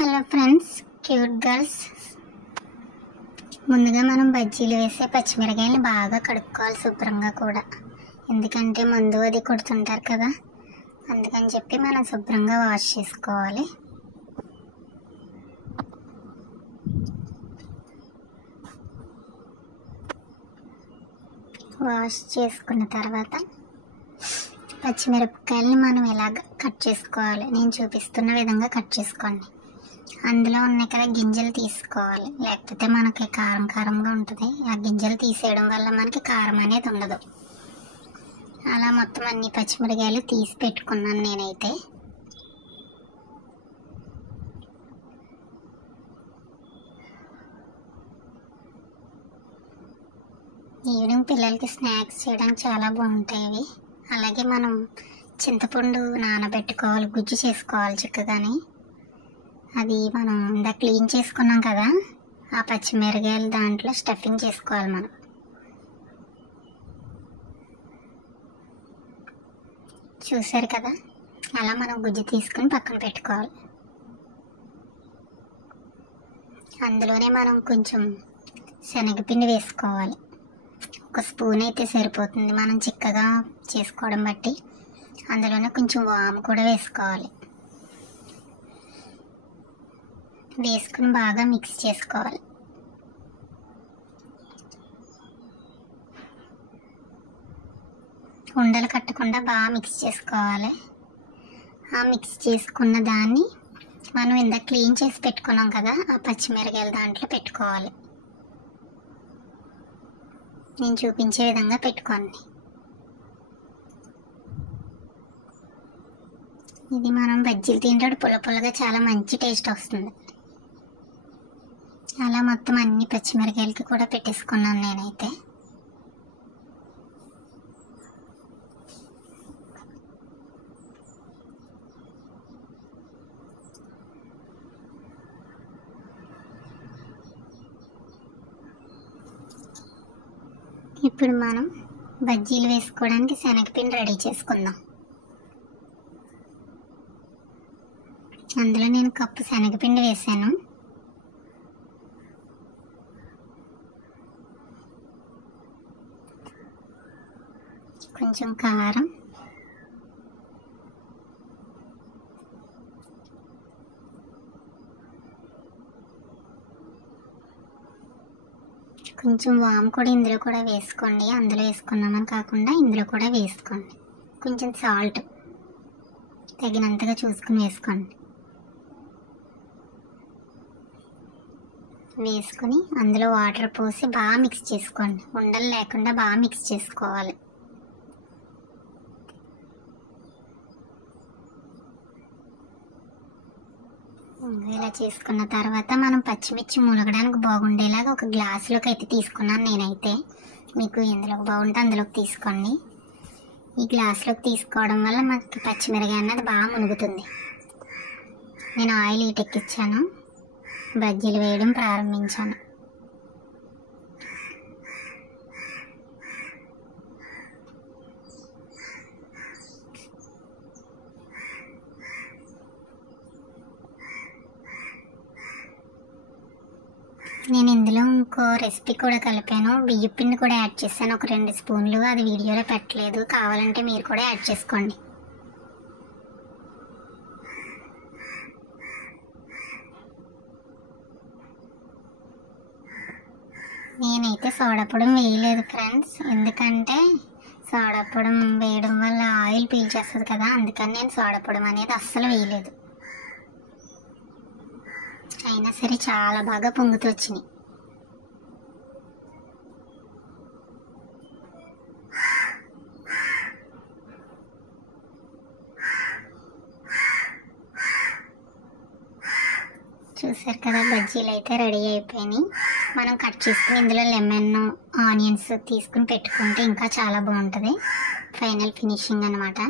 Hello friends, cute girls. ముందుగా మనం బజ్జీలు వేసే పచ్చిమిరకాయలు బాగా కడుక్కోవాలి శుభ్రంగా కూడా. ఎందుకంటే మందు అది కొడుతుంటారు కదా, అందుకని చెప్పి మనం శుభ్రంగా వాష్ చేసుకోవాలి. వాష్ చేసుకున్న తర్వాత పచ్చిమిరపకాయలని మనం ఎలాగ కట్ చేసుకోవాలి, నేను చూపిస్తున్న విధంగా కట్ చేసుకోండి. అందులో ఉన్నాయి కదా గింజలు తీసుకోవాలి, లేకపోతే మనకి కారం కారంగా ఉంటుంది. ఆ గింజలు తీసేయడం వల్ల మనకి కారం అనేది ఉండదు. అలా మొత్తం అన్ని పచ్చిమిరకాయలు తీసి పెట్టుకున్నాను నేనైతే. ఈవినింగ్ పిల్లలకి స్నాక్స్ చేయడానికి చాలా బాగుంటాయి ఇవి. అలాగే మనం చింతపండు నానబెట్టుకోవాలి, గుజ్జు చేసుకోవాలి చిక్కగాని. అది మనం ఇందాక క్లీన్ చేసుకున్నాం కదా, ఆ పచ్చిమిరకాయలు దాంట్లో స్టఫింగ్ చేసుకోవాలి మనం. చూసారు కదా, అలా మనం గుజ్జు తీసుకొని పక్కన పెట్టుకోవాలి. అందులోనే మనం కొంచెం శనగపిండి వేసుకోవాలి. ఒక స్పూన్ అయితే సరిపోతుంది మనం చిక్కగా చేసుకోవడం బట్టి. అందులోనే కొంచెం వాము కూడా వేసుకోవాలి. వేసుకుని బాగా మిక్స్ చేసుకోవాలి. ఉండలు కట్టకుండా బాగా మిక్స్ చేసుకోవాలి. ఆ మిక్స్ చేసుకున్న దాన్ని మనం ఇందాక క్లీన్ చేసి పెట్టుకున్నాం కదా, ఆ పచ్చిమిరకాయలు దాంట్లో పెట్టుకోవాలి. నేను చూపించే విధంగా పెట్టుకోండి. ఇది మనం బజ్జీలు తింటే పుల్ల పుల్లగా చాలా మంచి టేస్ట్ వస్తుంది. అలా మొత్తం అన్ని పచ్చిమిరకాయలకి కూడా పెట్టేసుకున్నాను నేనైతే. ఇప్పుడు మనం బజ్జీలు వేసుకోవడానికి శనగపిండి రెడీ చేసుకుందాం. అందులో నేను కప్పు శనగపిండి వేసాను. కొంచెం కారం, కొంచెం వాము కూడా ఇందులో కూడా వేసుకోండి. అందులో వేసుకున్నామని కాకుండా ఇందులో కూడా వేసుకోండి. కొంచెం సాల్ట్ తగినంతగా చూసుకుని వేసుకోండి. వేసుకొని అందులో వాటర్ పోసి బాగా మిక్స్ చేసుకోండి. ఉండలు లేకుండా బాగా మిక్స్ చేసుకోవాలి. ఇలా చేసుకున్న తర్వాత మనం పచ్చిమిర్చి మునగడానికి బాగుండేలాగా ఒక గ్లాసులోకి అయితే తీసుకున్నాను నేనైతే. మీకు ఎందులోకి బాగుంటే అందులోకి తీసుకోండి. ఈ గ్లాసులోకి తీసుకోవడం వల్ల మనకి పచ్చిమిరకాయ అన్నది బాగా మునుగుతుంది. నేను ఆయిల్ ఈటెక్కించాను, బజ్జీలు వేయడం ప్రారంభించాను. నేను ఇందులో ఇంకో రెసిపీ కూడా కలిపాను, బియ్యం పిండి కూడా యాడ్ చేశాను ఒక 2 స్పూన్లు. అది వీడియోలో పెట్టలేదు, కావాలంటే మీరు కూడా యాడ్ చేసుకోండి. నేనైతే సోడాపొడి వేయలేదు ఫ్రెండ్స్, ఎందుకంటే సోడాపొడి వేయడం వల్ల ఆయిల్ పీల్చేస్తుంది కదా, అందుకని నేను సోడాపొడి అనేది అస్సలు వేయలేదు. అయినా సరే చాలా బాగా పొంగుతూ వచ్చినాయి. చూసారు కదా, బజ్జీలు అయితే రెడీ అయిపోయినాయి. మనం కట్ చేసుకుని ఇందులో లెమన్, ఆనియన్స్ తీసుకుని పెట్టుకుంటే ఇంకా చాలా బాగుంటుంది. ఫైనల్ ఫినిషింగ్ అన్నమాట.